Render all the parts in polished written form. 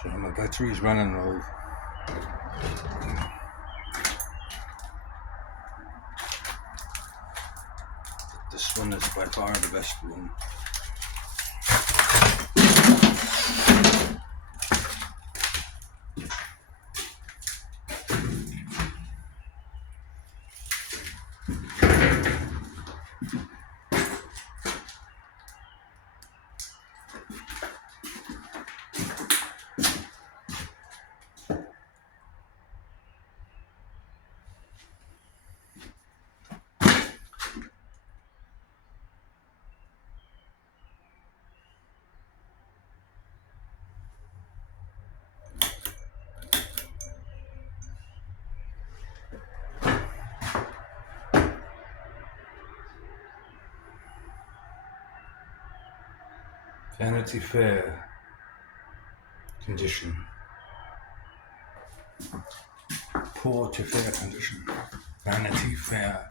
So my battery's running low. This one is by far the best one. Vanity Fair condition. Poor to fair condition. Vanity Fair.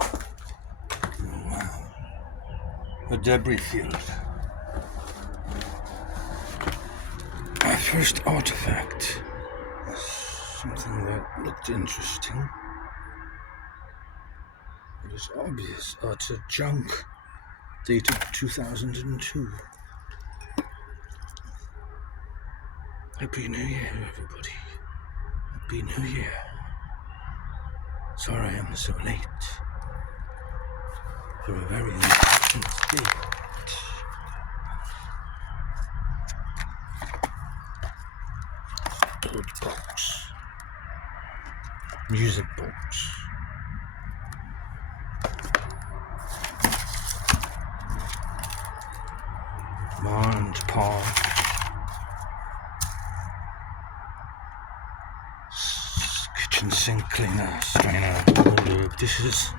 Oh, wow. A debris field. My first artifact was something that looked interesting. It is obvious. Oh, it's a junk dated 2002. Happy New Year, everybody. Happy New Year. Sorry I'm so late for a very important date. Old box. Music box. Ma and Pa. Kitchen sink cleaner, strainer, all dishes.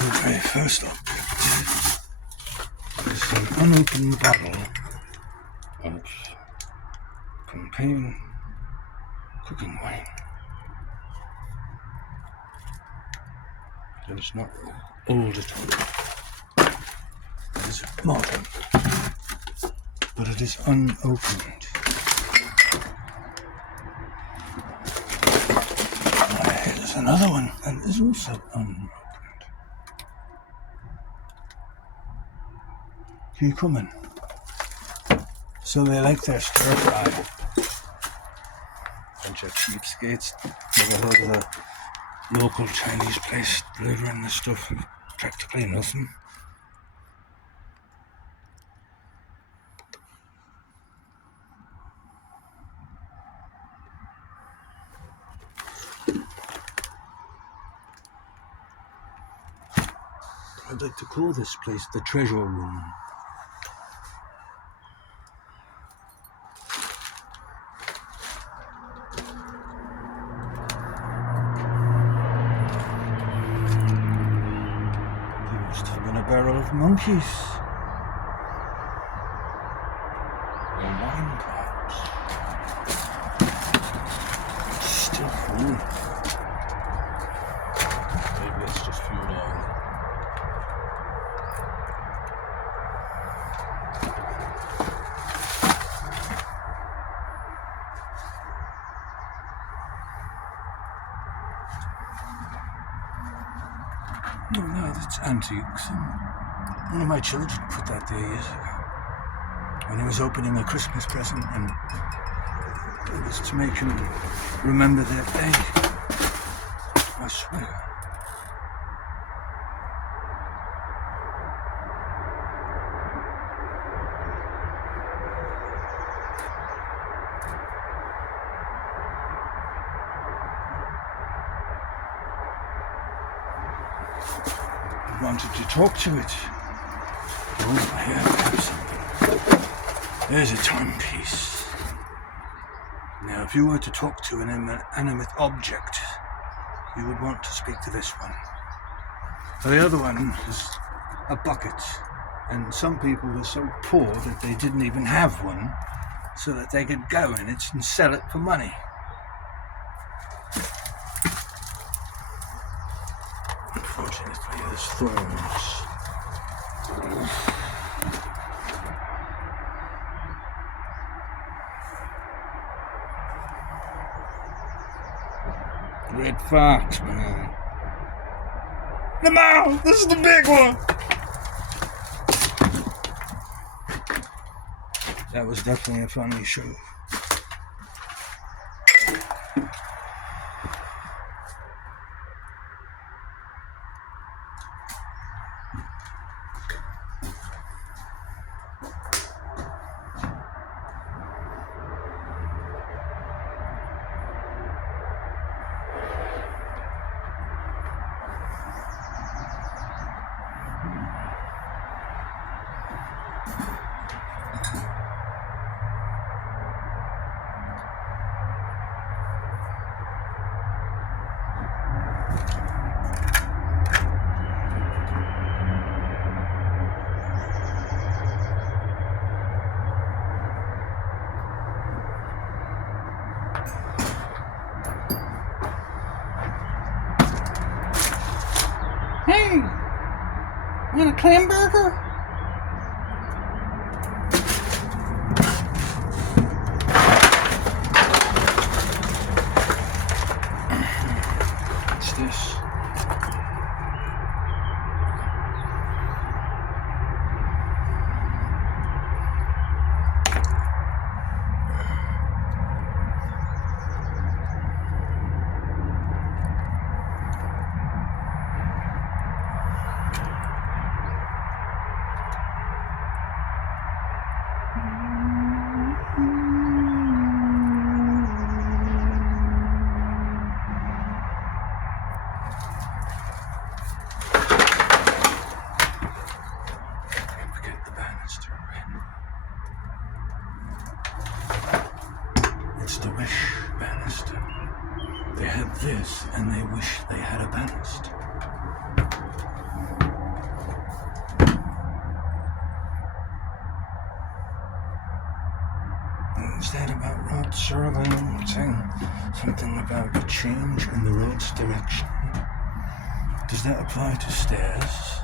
The very first object is an unopened bottle of campaign cooking wine. It is not old at all. It is modern, but it is unopened. There's another one that is also unopened. Keep coming. So they like their stir fry. Bunch of cheapskates. Never heard of a local Chinese place delivering this stuff. Practically nothing. I'd like to call this place the treasure room. There must have been a barrel of monkeys. Or wine carts. It's still full. Maybe it's just fuel oil. Oh no, that's antiques. One of my children put that there years ago when he was opening a Christmas present, and it was to make him remember that day. I swear. Wanted to talk to it. Oh, here I have something. There's a timepiece. Now, if you were to talk to an inanimate object, you would want to speak to this one. The other one is a bucket, and some people were so poor that they didn't even have one, so that they could go in it and sell it for money. ferns. Red fox banana. The mouth! This is the big one! That was definitely a funny show. Hey, want a clam burger? What's this? It's the wish banister. They have this and they wish they had a banister. Is that about Rod Serling saying something about a change in the road's direction? Does that apply to stairs?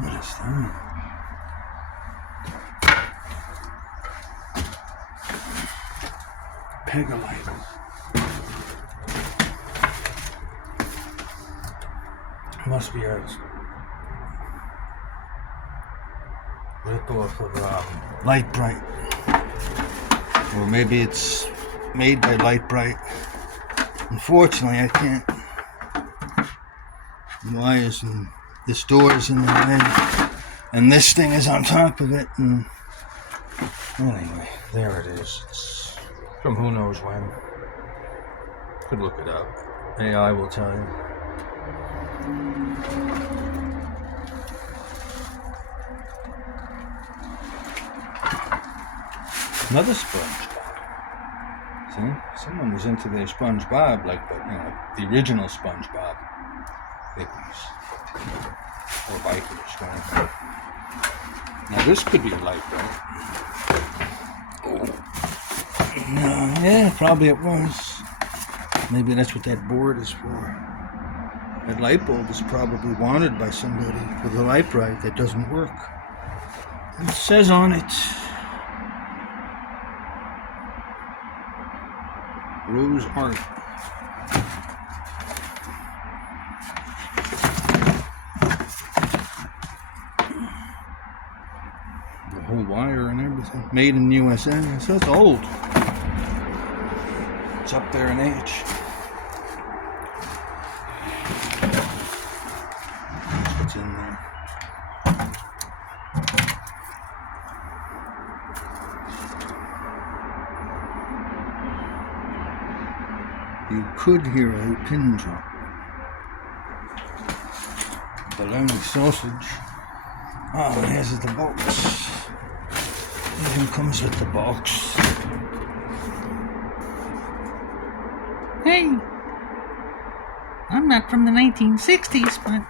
What is that? Pegalite. Must be a rip-off of Light Bright. Or maybe it's made by Light Bright. Unfortunately, I can't. Wires and this door is in the way, and this thing is on top of it. And anyway, there it is. It's from who knows when. Could look it up. AI will tell you. Another SpongeBob. See, someone was into their SpongeBob, like the original SpongeBob. Big ones. Or bikers, right? Now this could be a light, right? Oh. No, yeah, probably it was. Maybe that's what that board is for. That light bulb is probably wanted by somebody with a light bright that doesn't work. It says on it, Rose Art. The whole wire and everything. Made in USA. So it's old. It's up there in age. That's what's in there. You could hear a pin drop. Bologna sausage. Oh, and here's the box. Even comes with the box. Hey! I'm not from the 1960s, but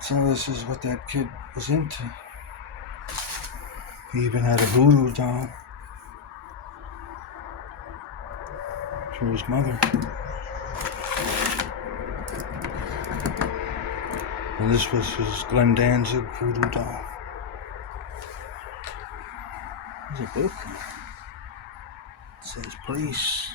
some of this is what that kid was into. He even had a voodoo doll for his mother. And this was his Glenn Danzig voodoo doll. There's a book. It says price.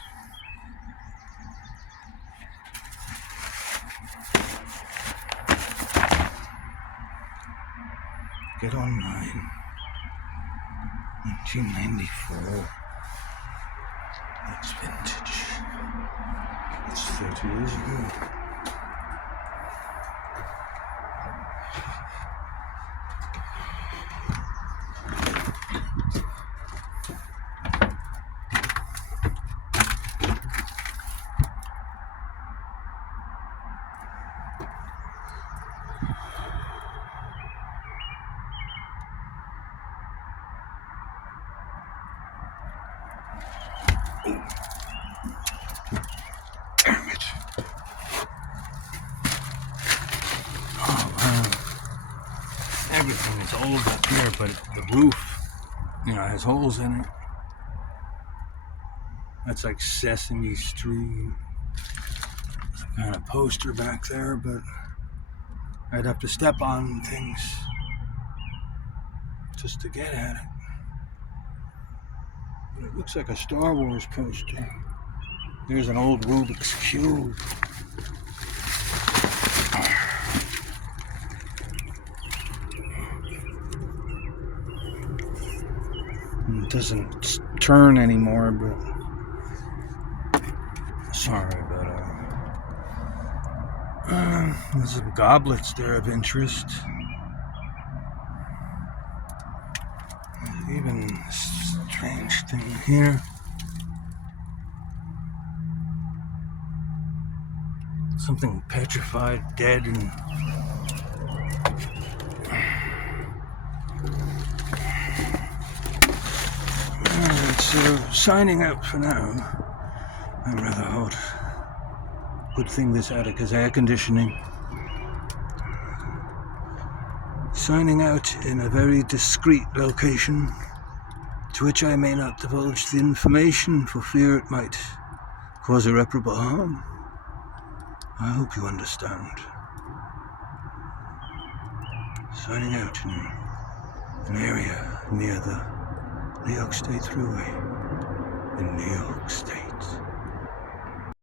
Get online. 1994. That's vintage. That's 30 years ago. Damn it. Oh, everything is old up here, but the roof, has holes in it. That's like Sesame Street. Some kind of poster back there, but I'd have to step on things just to get at it. But it looks like a Star Wars poster. Here's an old Rubik's Cube. It doesn't turn anymore, but sorry about it. There's some goblets there of interest. There's even a strange thing here. Something petrified, dead, and so signing out for now. I'm rather hot. Good thing this attic has air conditioning. Signing out in a very discreet location, to which I may not divulge the information for fear it might cause irreparable harm. I hope you understand. Signing out in an area near the New York State Thruway in New York State.